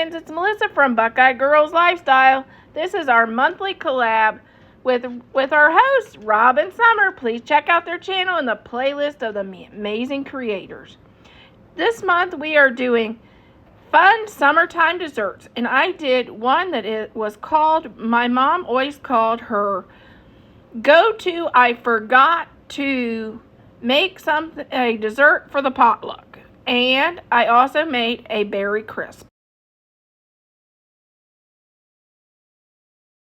friends, it's Melissa from Buckeye Girls Lifestyle. This is our monthly collab with our hosts, Rob and Summer. Please check out their channel and the playlist of the amazing creators. This month we are doing fun summertime desserts, and I did one that it was called, my mom always called her go-to, I forgot to make a dessert for the potluck. And I also made a berry crisp.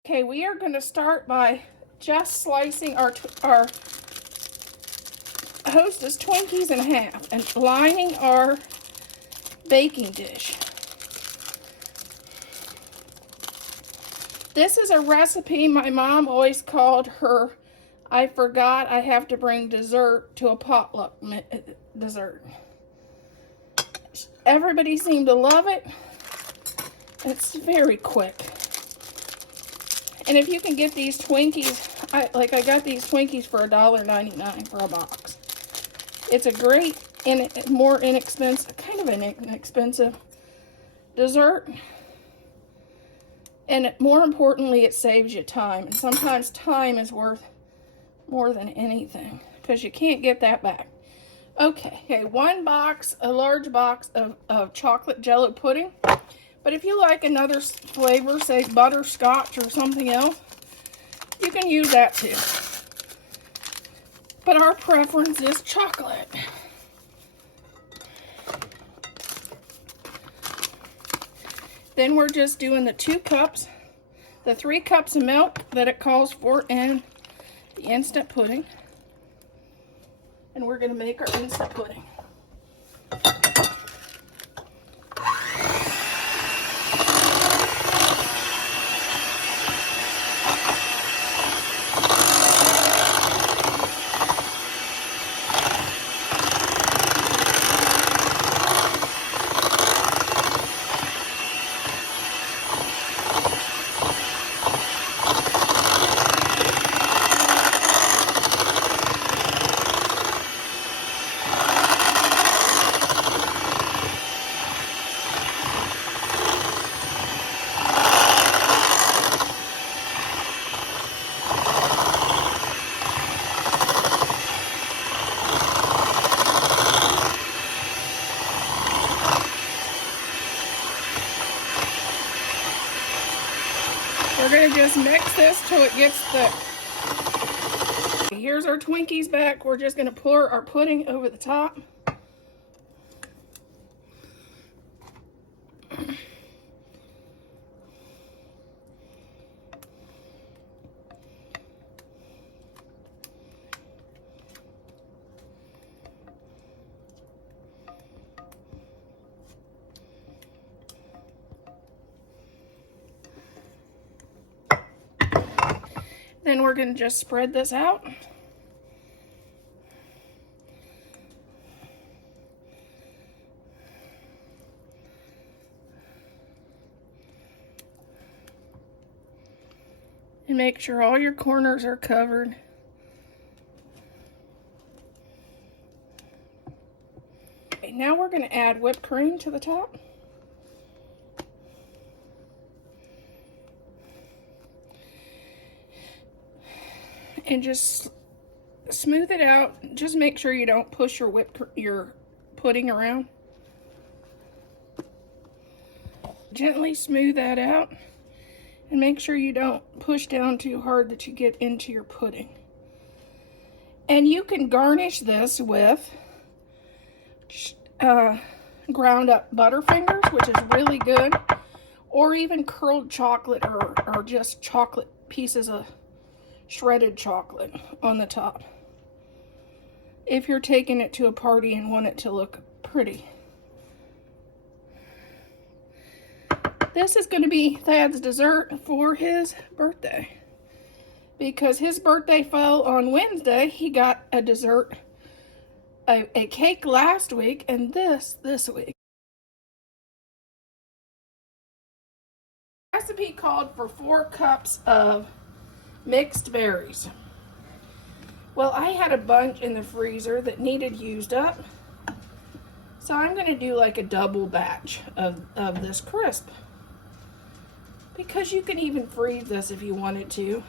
Okay, we are going to start by just slicing our Hostess Twinkies in half and lining our baking dish. This is a recipe my mom always called her, I forgot I have to bring dessert to a potluck dessert. Everybody seemed to love it. It's very quick. And if you can get these Twinkies, I got these Twinkies for $1.99 for a box. It's a great and more inexpensive, kind of an inexpensive dessert. And more importantly, it saves you time. And sometimes time is worth more than anything because you can't get that back. Okay, one box, a large box of chocolate jello pudding. But if you like another flavor, say butterscotch or something else, you can use that too. But our preference is chocolate. Then we're just doing the 2 cups, the 3 cups of milk that it calls for in the instant pudding. And we're going to make our instant pudding. We're going to just mix this till it gets thick. Here's our Twinkies back. We're just going to pour our pudding over the top. Then we're going to just spread this out. And make sure all your corners are covered. Okay, now we're going to add whipped cream to the top. And just smooth it out. Just make sure you don't push your pudding around. Gently smooth that out. And make sure you don't push down too hard that you get into your pudding. And you can garnish this with ground up Butterfingers, which is really good. Or even curled chocolate or just chocolate pieces of shredded chocolate on the top, if you're taking it to a party and want it to look pretty. This is going to be Thad's dessert for his birthday. Because his birthday fell on Wednesday, he got a dessert, a cake last week, and this week. The recipe called for 4 cups of mixed berries. Well, I had a bunch in the freezer that needed used up, so I'm going to do like a double batch of this crisp. because you can even freeze this if you wanted to.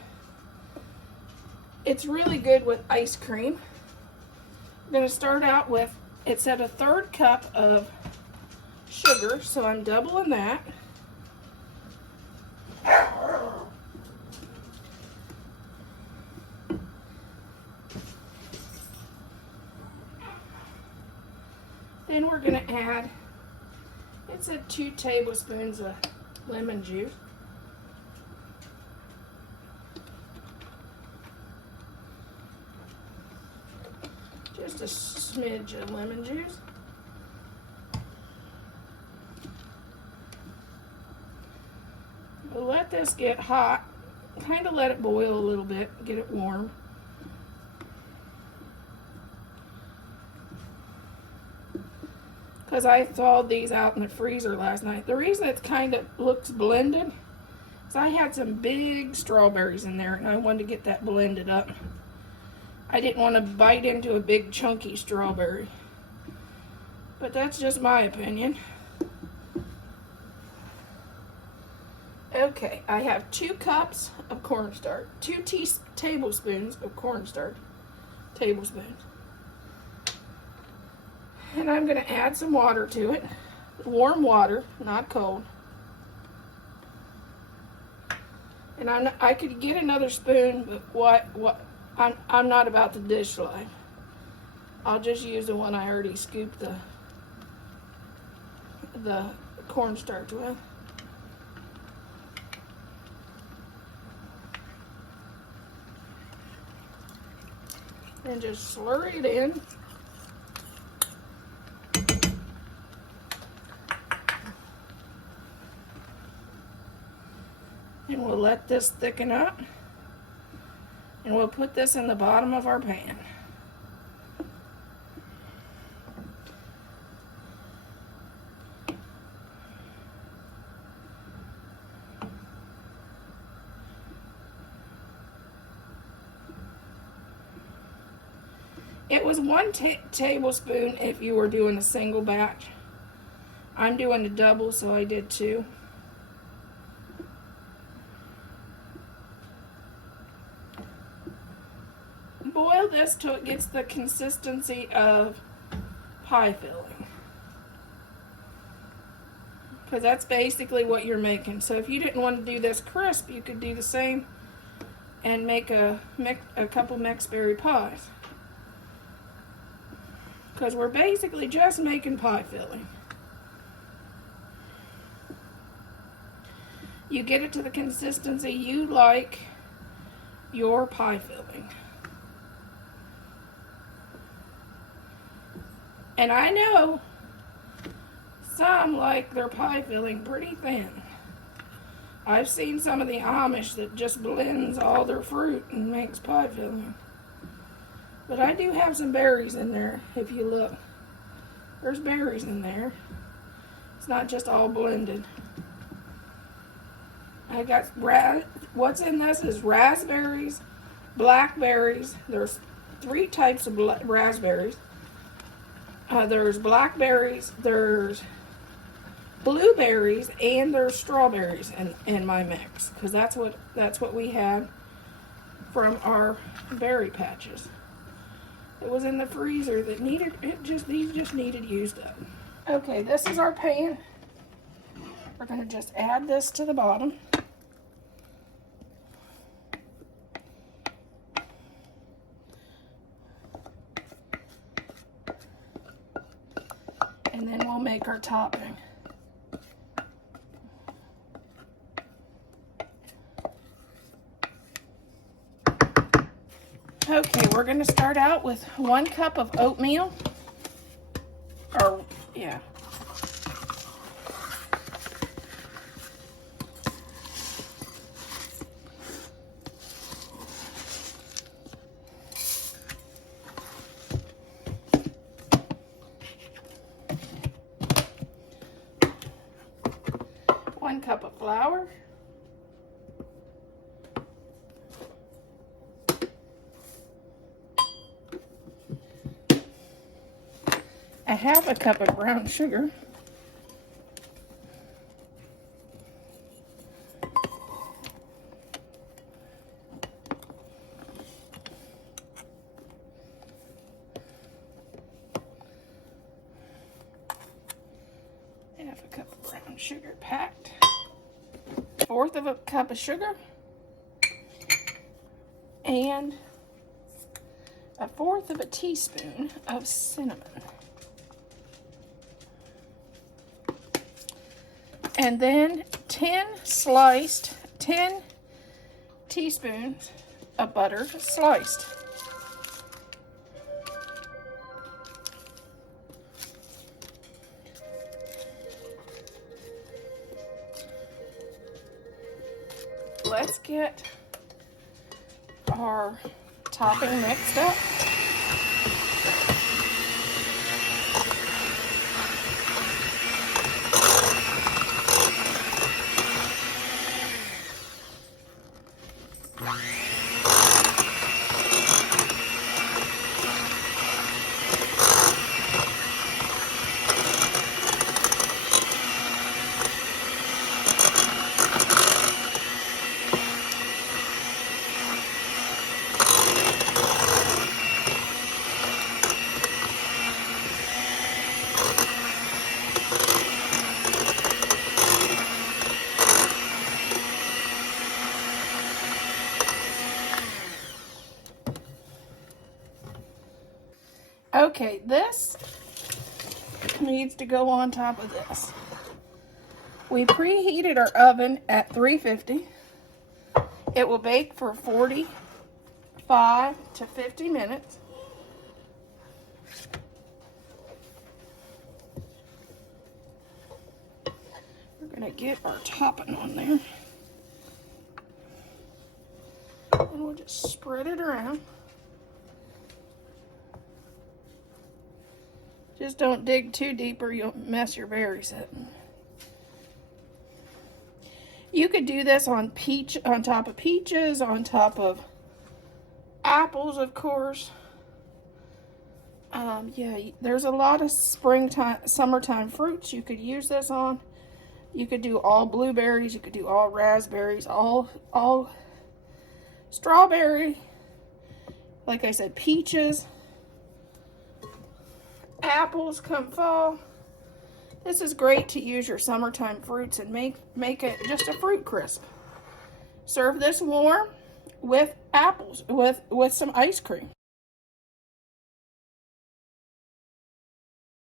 It's really good with ice cream. I'm going to start out with, it said a 1/3 cup of sugar, so I'm doubling that. Then we're going to add, it said 2 tablespoons of lemon juice. Just a smidge of lemon juice. We'll let this get hot. Kind of let it boil a little bit, get it warm. Because I thawed these out in the freezer last night. The reason it kind of looks blended is I had some big strawberries in there and I wanted to get that blended up. I didn't want to bite into a big chunky strawberry. But that's just my opinion. Okay, I have 2 cups of cornstarch, 2 tablespoons of cornstarch, tablespoons. And I'm going to add some water to it, warm water, not cold. And I could get another spoon, but I'm not about the dish life. I'll just use the one I already scooped the cornstarch with. And just slurry it in. And we'll let this thicken up. And we'll put this in the bottom of our pan. It was 1 tablespoon if you were doing a single batch. I'm doing a double, so I did 2. Boil this till it gets the consistency of pie filling. Because that's basically what you're making. So if you didn't want to do this crisp, you could do the same and make a couple mixed berry pies. Because we're basically just making pie filling. You get it to the consistency you like your pie filling. And I know some like their pie filling pretty thin. I've seen some of the Amish that just blends all their fruit and makes pie filling. But I do have some berries in there, if you look. There's berries in there. It's not just all blended. I got what's in this is raspberries, blackberries. There's 3 types of raspberries. There's blackberries, there's blueberries, and there's strawberries in my mix. Because that's what we had from our berry patches. It was in the freezer that these just needed used up. Okay, this is our pan. We're going to just add this to the bottom. And then we'll make our topping. Okay, we're going to start out with 1 cup of oatmeal. Or, yeah. One cup of flour. I have a cup of brown sugar. sugar packed. 1/4 of a cup of sugar. And 1/4 of a teaspoon of cinnamon. And then 10 teaspoons of butter sliced. Let's get our topping mixed up. Okay, this needs to go on top of this. We preheated our oven at 350. It will bake for 45 to 50 minutes. We're gonna get our topping on there. And we'll just spread it around. Just don't dig too deep or you'll mess your berries up. You could do this on top of peaches, on top of apples, of course. Yeah, there's a lot of summertime fruits you could use this on. You could do all blueberries, you could do all raspberries, all strawberry. Like I said, peaches. Apples come fall. This is great to use your summertime fruits and make it just a fruit crisp. Serve this warm with apples, with some ice cream.